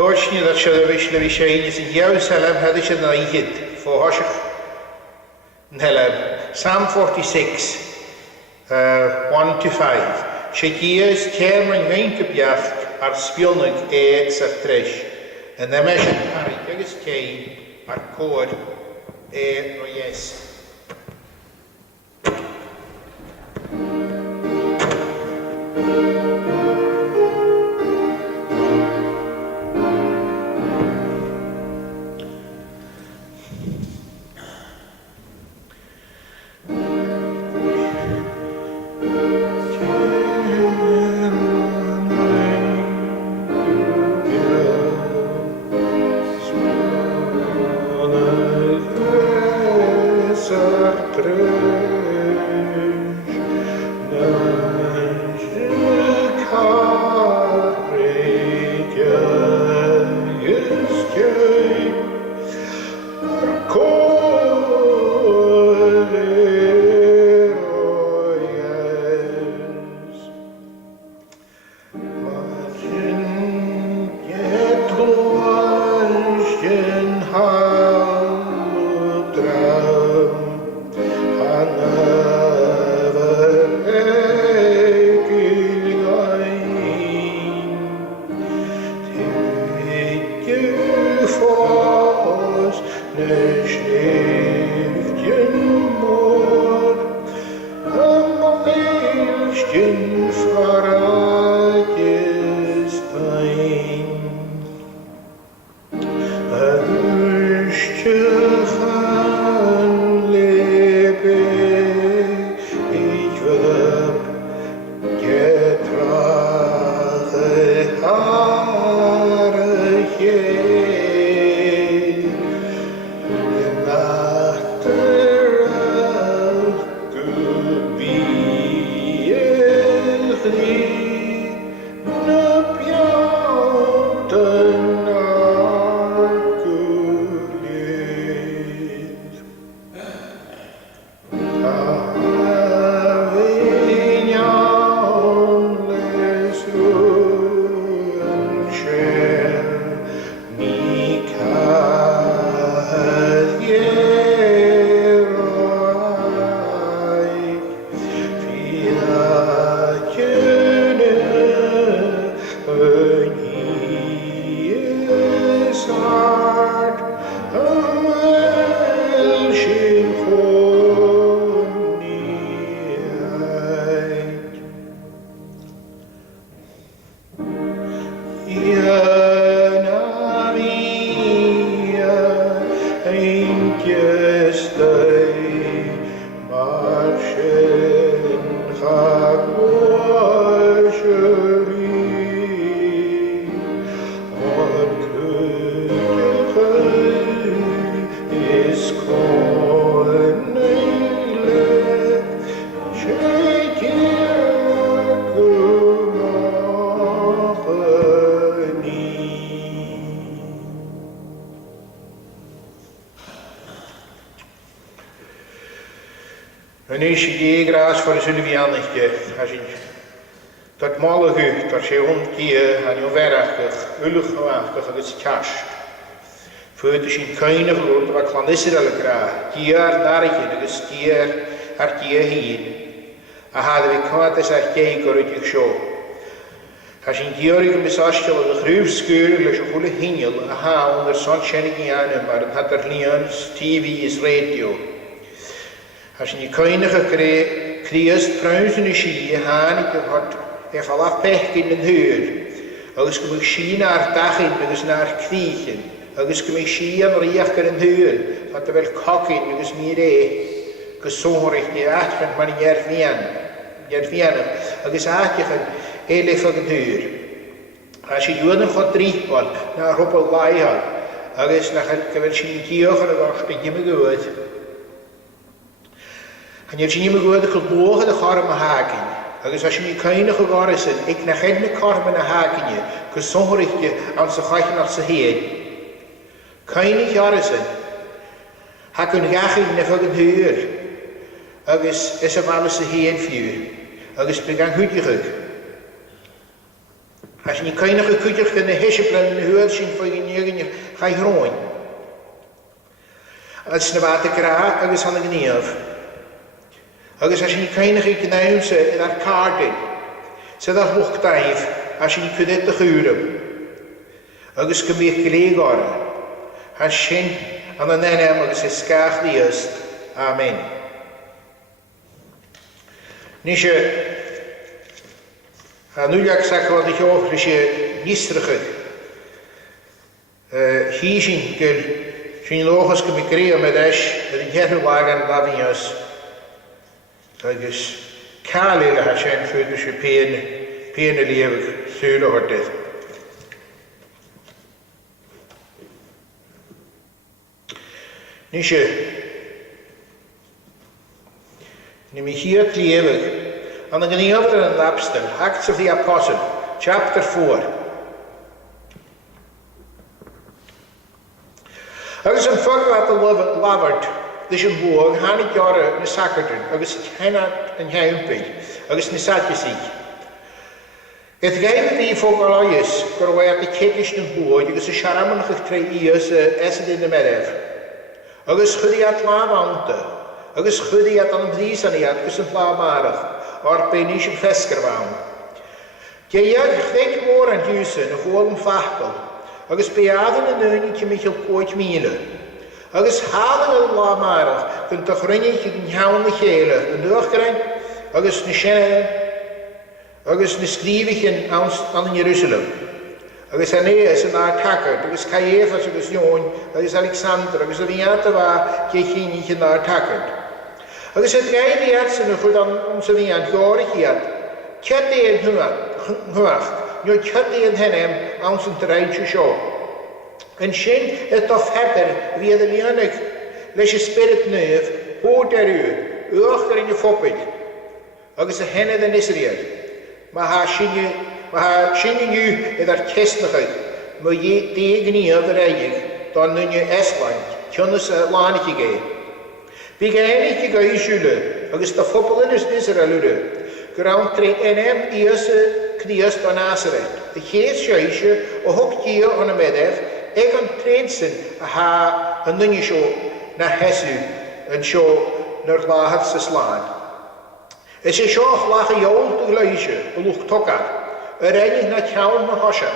Torchni dat je wist dat je in je jouw zelf had je dan niet voor als je Psalm 46 1 to 5 Shekies Cameron Winkebjacht ar spionig sa tresh en dan is het Harry Kane ar koor royes. En is je graas voor de Sylvianigje, als je dat malige, dat je hondje aan je werkig, ulligwaardig het kast. Voor de zijn keine geloof wat van Israël graag, die narige, dus die die heen. En hadden we kwaad als hij kijken uit je show. Als je een dierige message op de groefskuur, als je goede hingel, onder zonschijnig aan, maar dan had er liens, TV is radio. Als je niet keine kreeg, pruisen is je haan, ik had al pech in de huur. Als ik me zie naar dagen, dus naar kriegen. Als ik me zie en riech in de huur, had er wel kakken, dus meer gezongerig die achter van een jaar als had je heel even de huur. Als je doet nog wat drie van, naar op een waai had, als je wel zien die ogen, dan was het niet meer goed. En je hebt je niet meer goed gebogen, dan ga je maar haken. Als je niet keine geworden is, ik naar geen karmen naar haken je, gezongerig je aan ze gaatje naar ze heen. Keine jaren zijn. Hij kan graag in de huur. Agus is er wel eens heen vuur. Agus began goed terug. Als je niet kan nog kuttig in de hesjeplan in de huur zien voor je ga je groeien. Als je wat te kraag, dan is het niet af. Als je niet kan nog in dat kaarten, zet dat lucht af, als je niet kunt te huren. Als je meer gelegen als je aan de naam als je schaag liest. Amen. Niet je, nu ga ik zeggen wat ik ook, dus je gisterige, hier zien kun, zien logisch kun bekregen met is, dat ik heel lang aan dat is. Dat is kaalele als je voor dus je pene leven zullen wordt dit. Niet je, neem je hier het leven. En dan gaan we over in de Apostel, Acts of the Apostle, chapter 4. Er is een volk wat de lavert, dus een boer, gaan niet jaren een zakkerten, er is geen heimpel, er is een zatjesziek. Het gegeven die volk al is, voor wij op de kekjes een boer, er is een scharammen gekregen, essen in de middag. Er is goed die het laavante, er is goed die het aan de vlies aan het, is een laamarig. Waar bij niet een veskerwaan. Je gelijk woord aan huizen, een gewoon vachtel. Er is bij aden en neunetje met je kooit miele. Er is halen en lamarig, kunt toch ringetje in houden gele, een doorkring. Er is een schenne, er is een schrievig aan Jeruzalem. Er is Aeneas en Artaker, er is Caiaphas, er is Joon, er is Alexander, er is Aviatava, Kechinetje en Artaker. Er is het rijden hersen voor dan onze wien gehoorigheid. Tjette en huwacht, nu tjette en hem aan zijn treintje show. En schien het tof hebber, wie de lianig, les je spirit neuf, hoort er u, achter in je foppel. Er is een henne den Israël. Maar haar schien nu in haar kistnigheid, maar je tegen niet overrijdig, dan nu je Estland, kunnen ze het landje geven. Wie geinig je geïsule, agus de foppel in Israël, graan treedt en hem eerste knies van Nazareth. De geest scheisje, een hokje aan de middag, ik een treedsen, een dingje zo naar Hessu, en zo naar het laagste slaan. Het is zo lachen jou te gluisje, een lucht tokker, een reinig naar het jouw naar Hosje.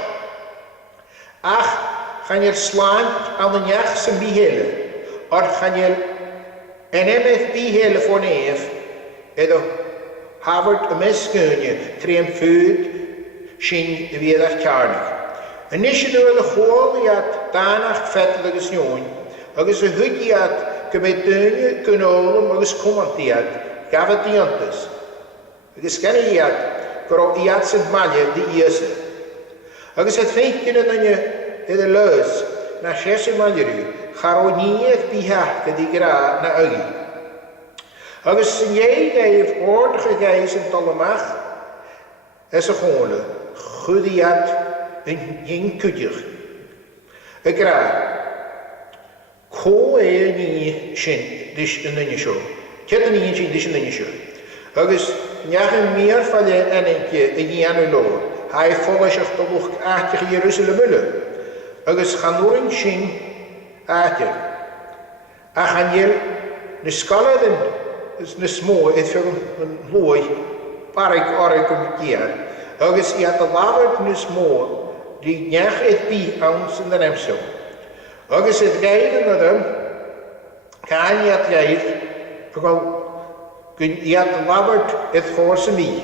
Ach, gaan je slaan aan de jachtse bihelen, of gaan je en hem heeft bihelen voor neef, en dan havert een miskunje, triomfuut, schien weer dat karnig. En niet je door de goal, die had daarna vettelijke snoen, er is een hutje had, gebeteunje, kanolen, maar is commenteerd, gaf het die antes. Er is geen jat, voor je had zijn malje, die eerste. Er is het vriendje dan je in de luis, naar 6 malje, garonier bihachte die gra naar Ugi. Er is een heeft oordige geest in Tollemach, is een gewone, goediat en geen kutjer. Ik gra, ko niet zin, dus een dingetje. Ik heb niet zin, dus een dingetje. Er is jaren meer van je en in Janulo. Hij volgt zich toch achter Jeruzalem willen. Er is gaan door een zin. Aatje. Achanjel, de skaladen, is een smoor, het is een looi, park om keer. Er is de lavert een smoor, die njach het bij ons in de remsel. Er is het rijden naar hem, kan je het rijden, kun je het lavert het voor ze mee.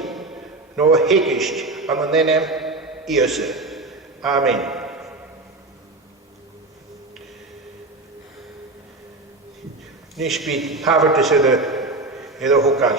Nou hekist aan de nenem eerste. Amen. Niet spiet, havert is in de hoekal.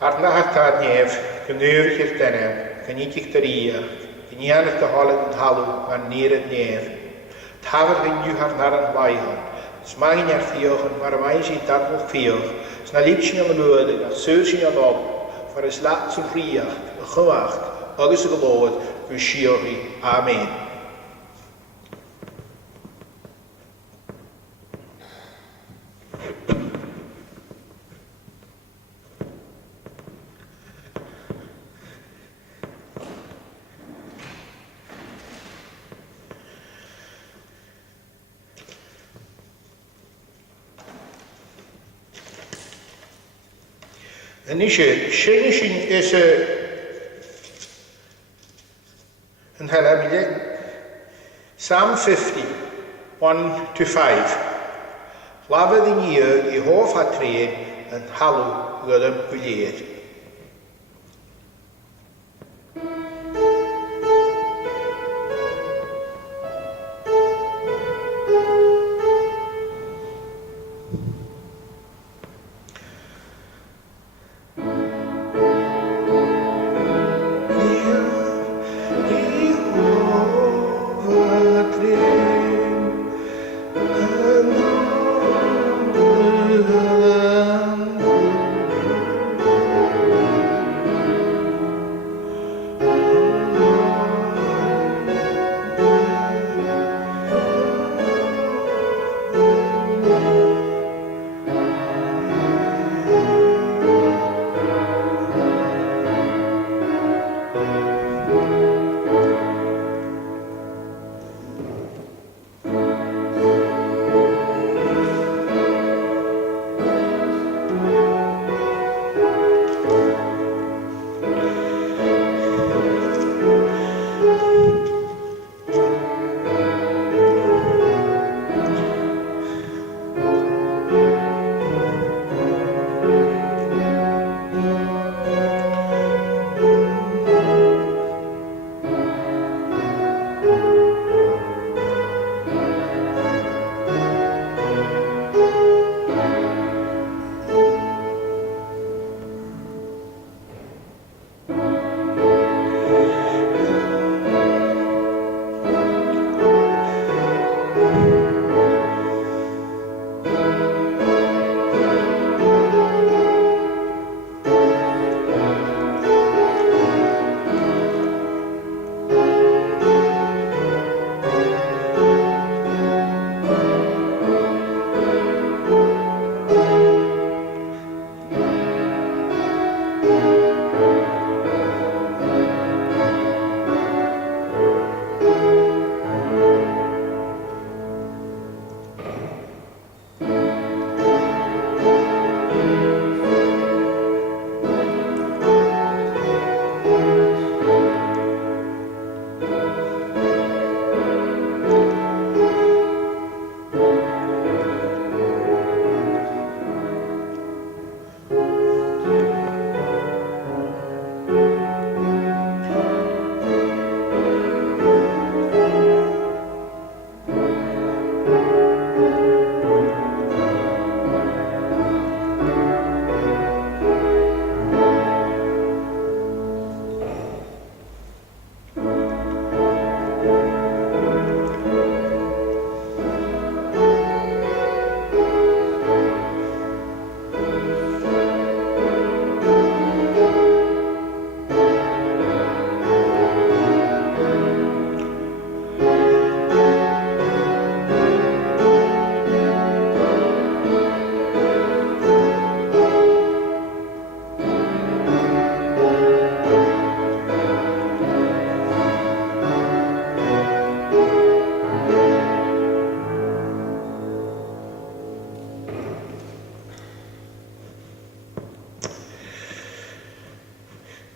Ar na hartad nef, gynnwyr i'r dene, gynnidich dyr ia, gynianach gyholydd yn halw gan nir yn nef. Tafod yn yw harnar yn waihon, smagin ar fioch yn marwai sy'n darfwch fioch, sna lip sy'n am lwyd, a syr sy'n am ob, far ys lat sy'n rhiach, y chywach, agos y glod, gwy siori. Amen. En sy'n is yn halabile Psalm 50, 1-5. Lafydd yn i hoff a tred yn halw gydym gwyliad.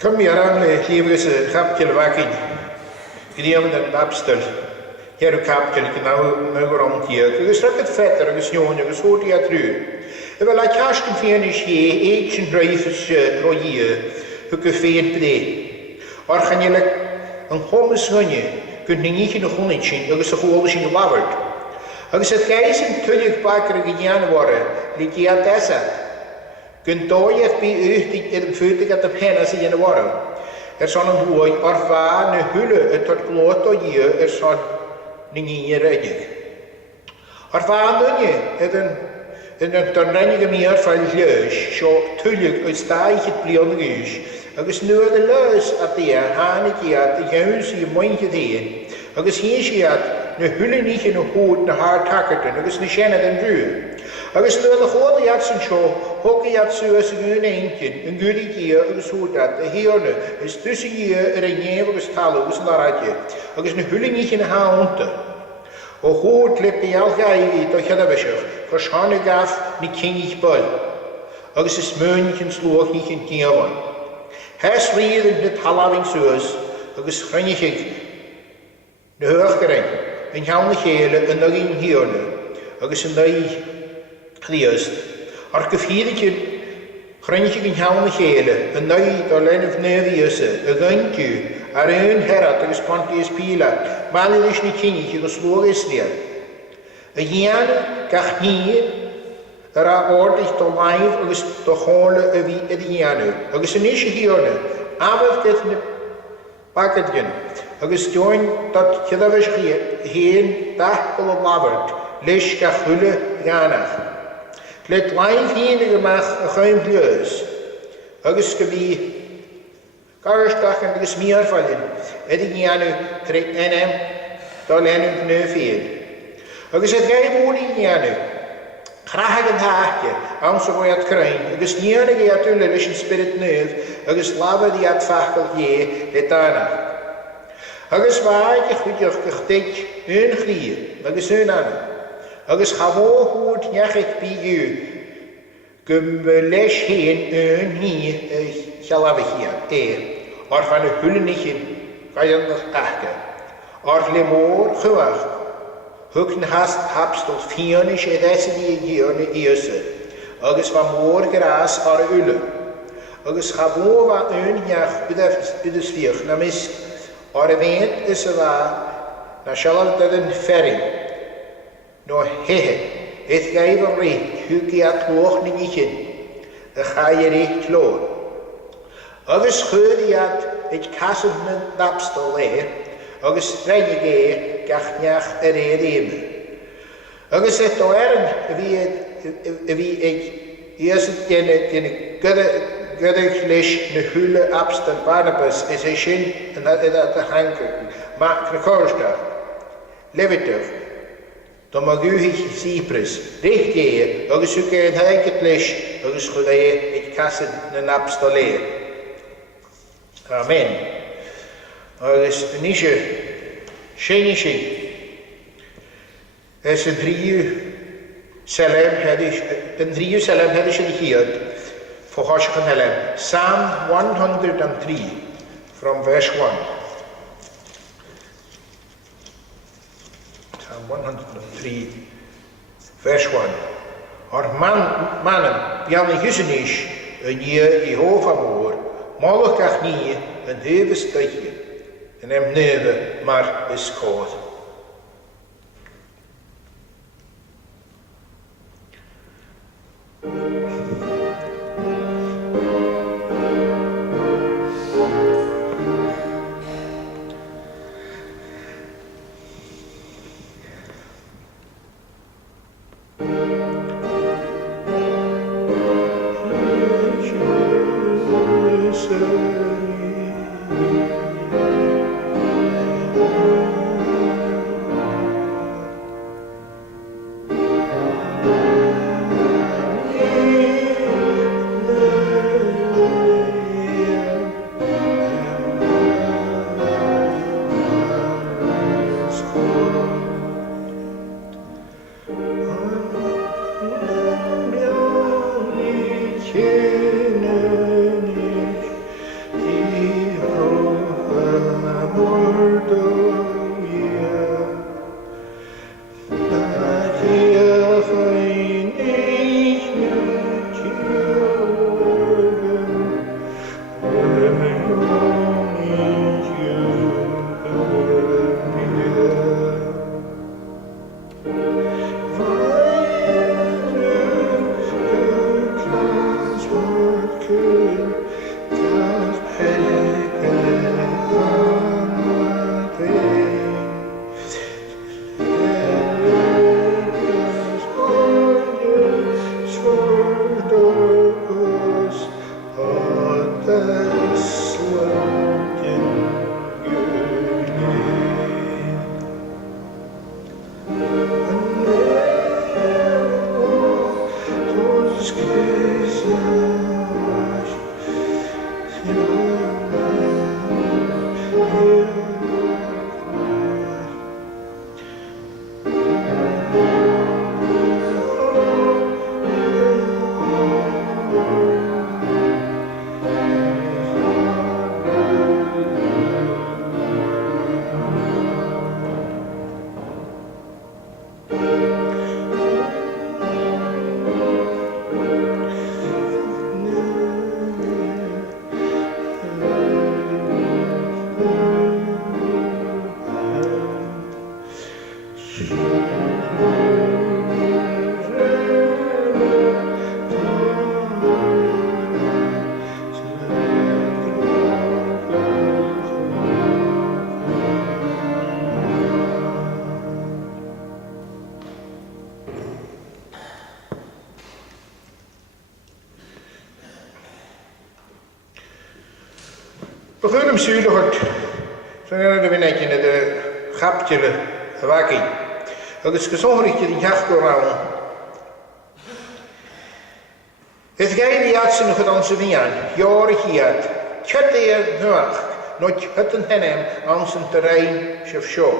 Kom hier aan de Hebreeuwse kapkel wakin. Gniam den abstel. Hier een kapkel nou rond hier. Dus dat het vetter, gesnjoen, gesoort ja tru. En wel laat jasken van is je eentje drijvers roeien. Hukke veen play. Organielijk een hommes hunje. Kunt niet in de honnetje. Dat is de gehoorlijk in de wabert. Als het geisen tullig bakker gedaan worden, liet je aan deze. Gyntoiach bi uchtig fwydig at y penas I yn y warw. Son yn hwy o'r fa na hwle y tord glot o ie son na ngynir edig. O'r fa nynnu yn dyrrennig y mi ar ffael llys, sio twylig oes da I chyd blion y gys, agos nŵad y lys a dia han I giad y iawn I moyn hyd hyn, agos hyn siad na hwle nich yn y hwd na har takertyn, agos na sienad yn drwy. Agus nŵad y chod I at sy'n sio, hwg I at sŵas yn gwyn eintyn, yn gwyd I gia agus hwdat, y hiorna, ys dwys I gia yr ein nef agus talw agus yn aradie, agus na hwling ich yn y hawnta. O hwd lep I algai I do chadafysach, fos han y gaf ni king ich bol, agus ys mwyn ich yn slwch ich yn diafon. Hes rydd yn y talafing sŵas, agus chrynich ich na hwach gyrein, yn hawn y chele yn nagin hiorna, agus yn dau Chliast. Ar gyffyrig yn chrynich yn hawn y chele, yn neu o len of nefiasa, y gyngu, ar un herat agos pontius pila, malidys ni cynnig agos lwg islia. Y hian gach ni, yr a ordych do laif agos do chole y fi ydy hianu, agos yn eisiau hiorna, afaf gyda na bagadgyn, agos dwi'n dod cyddafys hyn dach o lafart, leis gach hwle ganach. Let laif hyn y gymach y chym hlys, agos gyfi garstach yn agos mi ar ffalin, ydy nianw trec enem dol enw gnu ffyr. Agos yd gai bwyd I nianw, chrahag yn thachio, awn so fwy at crain, agos nianw i at yw'n lys yn spirit nöf, agos lafad I at ffachol ie le dana. Agos faig I chwydioch gychdig yn chlir, agos yn anw. Agus chafo hwyd niachig bi yw, gymleis hyn yn hi chalafig hian, o'r fan y hwlen I chyn, gael yn achga. O'r le môr chwach, hwg yn hast hapstol fionish edesyd I gion I ysyd, agus fa môr gras ar y ule. Agus chafo fa yn niach bydys fiach na misg, o'r event is y fa, na sialaf dyd yn ferrin. No hehe, eith gaif o'r reit, hwg I at lwch ni gichin, y chai yr eich tlôn. Agus chwyd I at eich casod na napstol agus drenig gach niach yr eime. Agus eto y fi eich iasyd dyn gydych leis na hwle abstan Barnabas is e sin yn at y hanker, mac na corstach, lefydach, Do mag uwig Cyprus, richt agus uke yn haget leis, agus chwyd eich casad na napstol Amen. Agus nisio, sy'n es yn driw selem hedys yn hyd, ffochosach yn helem. Psalm 103, from verse 1. Psalm 103, verse 1. O'r mannen, bian yn hysynys, yn I hof amor, molwch gach ni yn hyfys deichio, yn emnöfe mar ysgod. Begin hem zuidelijk, zo gaan we net in de graptje wakker. Dat is gezondig in de jachtkoran. Het geile jatsen nog het onze wien, jaren hier, tjette je nog, nooit het een henem aan zijn terrein, chef show.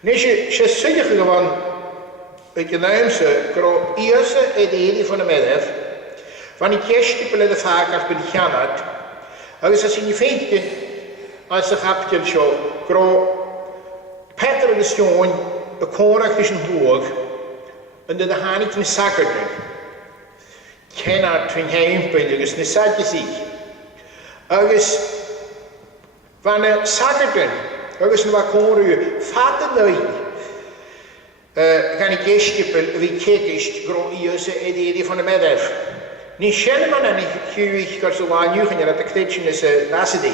Nisje, ze zeggen gewoon, uit je naamse, gro eerste idee van de middag, van die kerstje de vaak als bij de Janat. Als je je vindt, als ze grapje show, gro Peter de Stoon, de koning is een hoog, en de hanik een zakker. Kenner twin heimpeljes, ne satje zich. Agus van een zakkerten, agus een wakonru, vaten lui. Gaan ik eerstje wie kekist, groeien idee van de middag. Niet schelman en ik kuwig kan zo lang jugen dat de klitschen is lastig.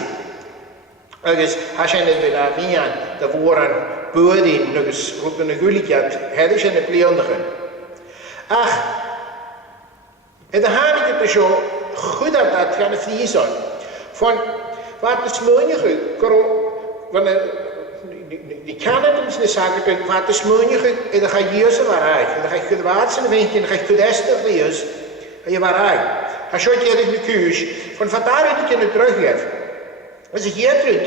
Agus als je het bij de wien, de woorden boeren, nog eens op een gulikjat, het is een pleondige. Ach. En dan ga ik het zo goed dat dat gaan vliezen. Van wat is moeilijk, van die Canada is de zaken, wat is moeilijk, en dan ga je hier zo waaruit. En dan ga je het water in de winkje, en dan ga je het beste vliegen, en je waaruit. Als je het in de kuus, van vandaar dat ik het teruggeef. Als ik hier terug,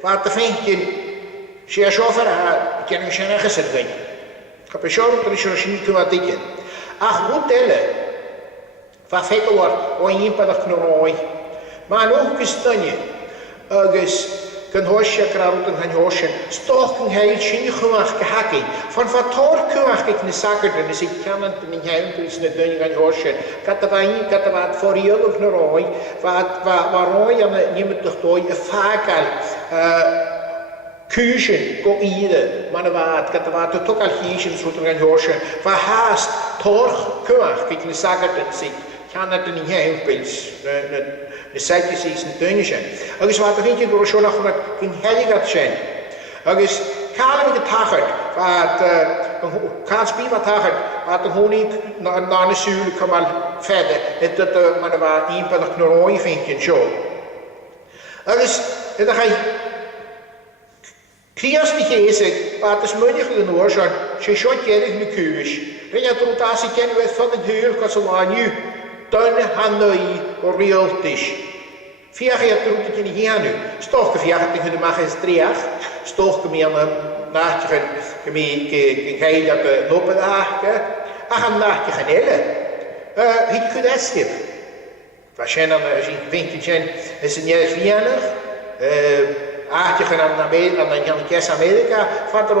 wat de vinkje, zie je zo vooruit, ik kan je geen gezet brengen. Ik heb een zorg dat je niet kunt wat ik. Ach, goed tellen. Wat fekker wordt, een paar knooi. Maar ook is het dan je. Agus, kan hoosje kraut en gaan hoosje. Stoken heiltje niet gewoon gehakken. Van wat hoor kuach ik niet zakken, dus ik kan het niet helpen, is niet doen gaan hoosje. Kata wat voor je ook knooi. Waarom je niemand toch dooi een vakel. Kuchen, go ide, maar wat toch al kiezen, zo te gaan hoosje. Waar haast, toch kuach ik niet zakken, dus ik kan het niet helpen. De zijtjes is een tuintje. Agus wat er niet door zo nog met een heilig zijn. Agus kalm getacherd, wat kanspi wat tacherd, wat de honing naar de zuur kan maar verder. Het dat maar waar een paar knooi vinkje zo. Agus dan ga je Kriastig is ik, wat is moeilijk genoeg zijn, ze schot je in de kuus. En je doet als ik ken weet van het huur, kan ze lang nu. Dan hanoi realtisch. 4 jaar doet het in hier nu. Stoch geviacht tegen de magistraat. Stoch meer nachtje gemeen dat lopen dagen. Ach een nachtje gaan hellen. Ik goed schip. Waarschijnlijk als je vindt is het niet viernig. Achtje gaan naar Amerika, dan gaan we naar Amerika. Wat er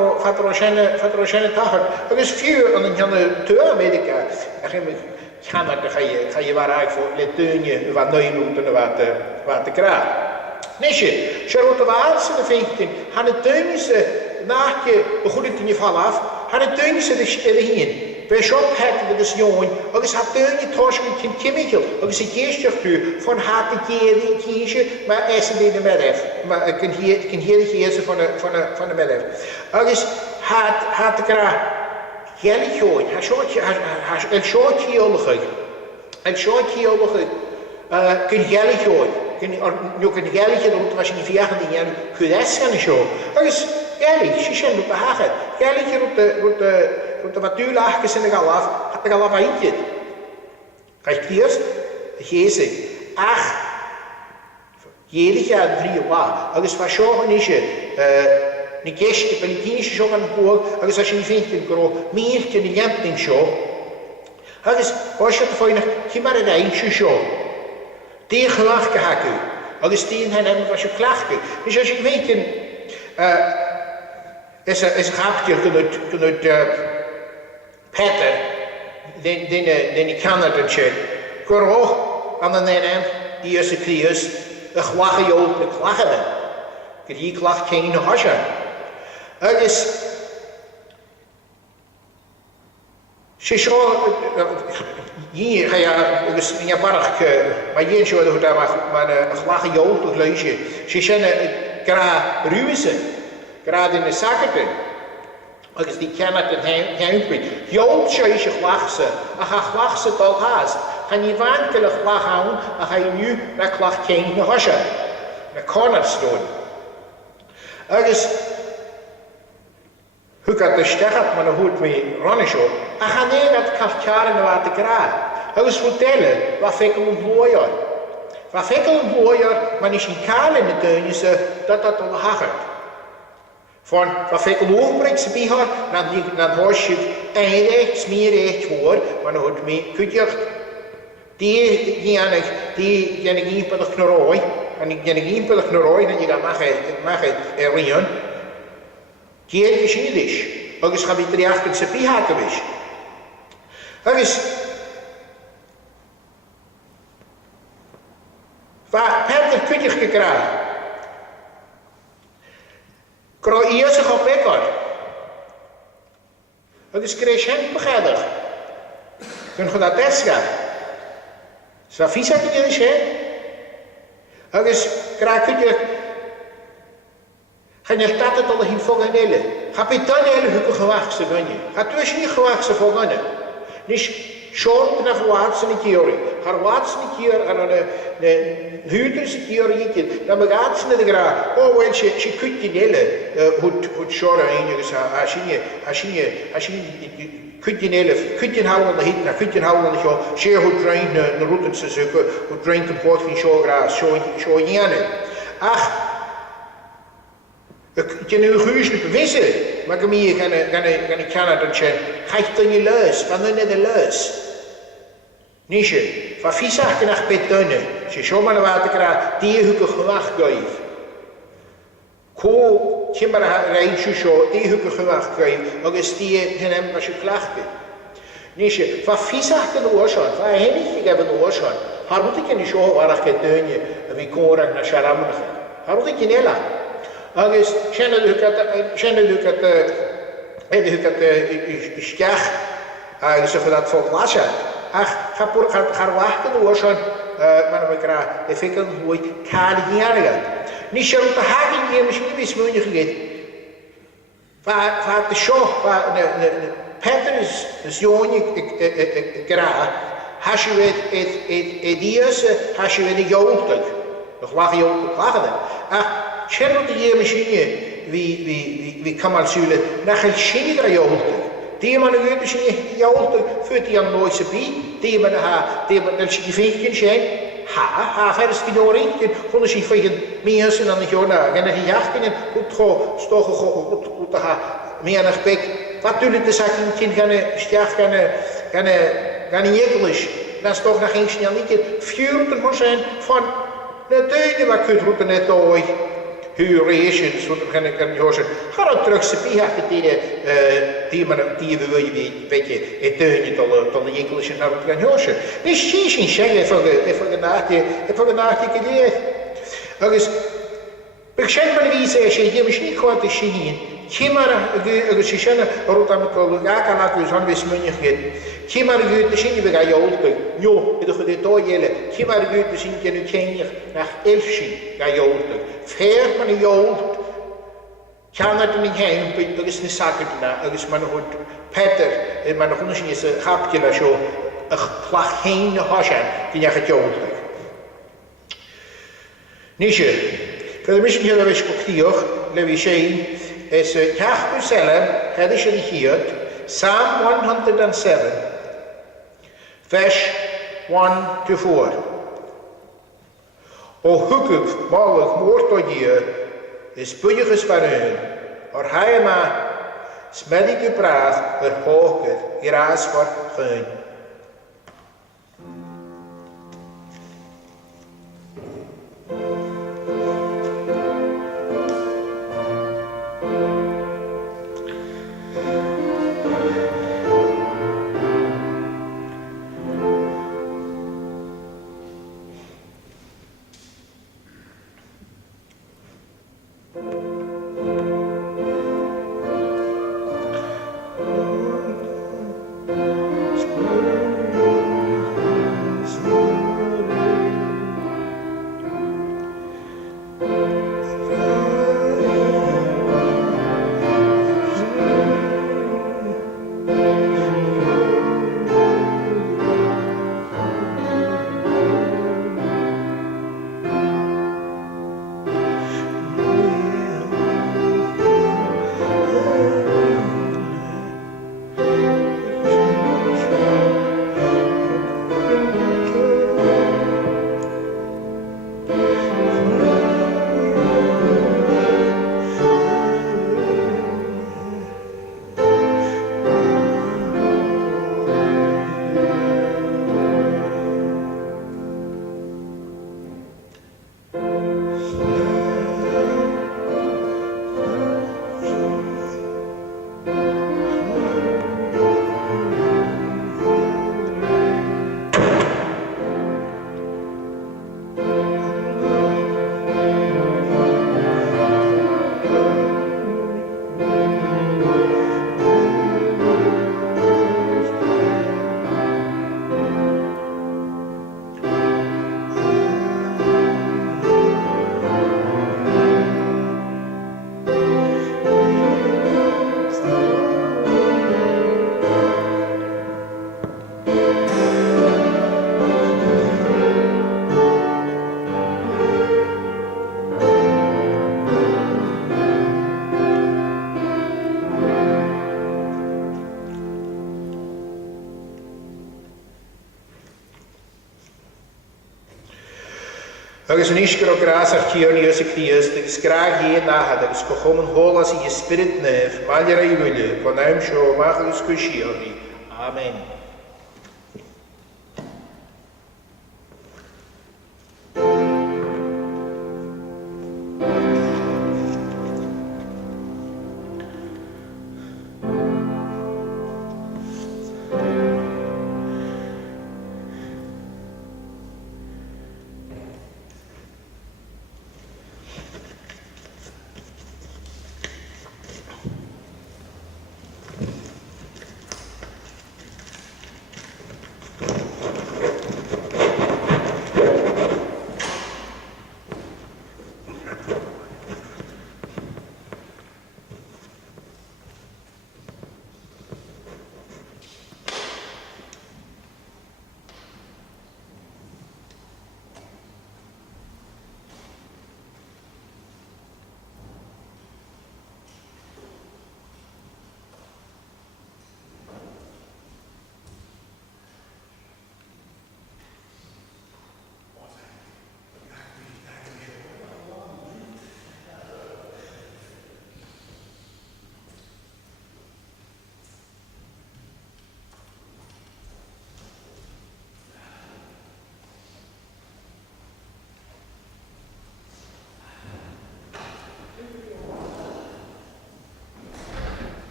een dag. Er is 4 en dan gaan we naar Amerika. Dan ga je waaruit voor het teunje wat nieuw doen en wat te krijgen. Nisje, Charlotte Waalse de vinken, gaan het teunje nachtje goed in je val af, gaan het teunje de stille heen. Bij shop had de jongen, ook is het teunje torschen met Kemirtlek, ook is het eerste van harte kiezen, maar is het in de middag. Maar ik kan hier de geesten van de middag. Ook is het te krijgen. Gelijk gooien, een short heel kun gelijk gooien. Nu kun gelijk doen, was je niet 14 jaar, kun je dat gaan zo. Dat is gelijk, ze zijn op de hagen. Gelijk op de natuurlaagjes in de galaf, had de galaf eentje. Kijk eerst, de geest, ach, jelig jaar 3 jaar. Dat is wat zo niet een kerstje, een kindje zo aan het boord, als je niet vindt, een meertje, een jamping zo. Als je het voor je nog, maar een eindje zo. Die gelachen hakken. Als die hebben was je klachten. Dus als je weet, is een grapje vanuit Peter, die Canadetje, Goro, aan de naam, die is een krius, een glache jood, een klachen. Die klacht geen hasje. Dus ze zo hier ga je in je park maar hier zo dat daar maar een glache jood of leusje. Ze zijn gra ruisen, gra in de zakken. Als die kennen het heen. Jood zo is je glachse, en ga glachse tot haast. Ga je wankele glach houden, en ga je nu naar klacht geen hasje. na cornerstone. Agus hugad de stechat man a hoed me rannisho, a hanegat kalkjaren na wat de gra. Agus vertellen, wat fekel lawyer. Wat fekel lawyer, man is in kale in de deunje dat al hagert. Van wat fekel overbrengt ze bij haar, dan hoor je eindig, smerig voor, man hoed me kutjacht. Die janig impelig knoroi, en ik janig impelig knoroi, en je gaat mag het erin. Die is niet is. Agus ga je drie achter ze bij haar geweest. Agus waar Peter kutjach gekraagd. Kro eerst op Peter. Agus kreeg hen begrijpig. Kun je dat best gaan? Zo vies had je niet hè? Agus kraag kutjach. Ga je staat het al in volgende. Ga je dan hele hoeken gewacht ze gangen. Ga dus niet gewacht ze volgende. Niet schon nach Watson in Theorie. Haar Watson in Theorie, haar huurders in Theorie. Dan begaat ze naar de graag. Oh, wel, ze kunt die hele hoe schoren eeniges. Als je kunt die hele, kunt je houden de hit, kunt je houden de show. Ze hoe drain de routen ze zoeken, hoe drain de poort van show graag, show jenen. Ach. Ik kan nu goed niet bewissen, maar ik kan het dan zeggen, ga je dan je luis, van dan de luis. Niet je, van vies achter naar betonnen, ze zo maar wat ik raad, die hoeken gewacht geef. Ko, je maar rijdt zo, die hoeken gewacht geef, ook is die hem als je klachten. Niet je, van vies achter de oorzaak, van hen niet hebben de oorzaak, haar moet ik niet zo waar ik het deunje, wie koren naar Sharam gaan. Haar moet ik niet hela. Agus sianna lucat isteach agus of dat vol lasha. Ach, ga wachten door zo'n maar we krijgen de fikkel hoe ik kaardiarig. Niet zo te haken die misschien niet meer gegeven. Vaat de show, de Peter is jongen graag. Has je het eerste, has je het joodelijk. Nog wacht joodelijk wachten. Ach. Känner du je machine wie kan man zullen nach een schinger jolte die man een machine jolte voor die aan nooit se bi die man dat je vinken zijn ha verder skidori kon je vinken mensen dan jona en een jachten en goed go stoge goed ha meer naar bek wat doet het de zaken gaan stjach gaan Englisch dat is toch nog geen snel niet vuurend moet zijn van de deunen wat kunt roeten net ooit Hurations, wat we gaan horen. Ga dan terug ze bijhachten die we wil je beetje het deuntje tot de Engels en naar wat we gaan horen. Dus zie je zeggen even een nachtje geleerd. Dus bekend maar wie zei je hier misschien gewoon te zien. Kimar geschieden rotam ja kan ik zo'n wismunje geven. Kimar te zien we gaan je oudje. Jo, het is de toeële. Kimar te zien je nu kenjer naar elfje ga je oudje. Veer man je oud. Kan het niet heen, dat is niet zaken na. Dat is maar nog Peter, maar nog eens is een grapje naar zo een klacht heen haschen die je gaat je oudje. Niet je. Voor de misschien heel erg hier, levi zijn. Is Jerusalem, het is hier, Psalm 107, vers 1 to 4. O hukuf, malig, moord je, is puiges van hun, or heima, smedig je praat, hoger, geraas voor hun. Agus yn eisiau o grasach tiarni ys y Christ, agus graag ie nahad, agus cochom yn holas i ysbryd nef, mael i'r ei wyli, pan aym sio, mach agus gwysio ni. Amen.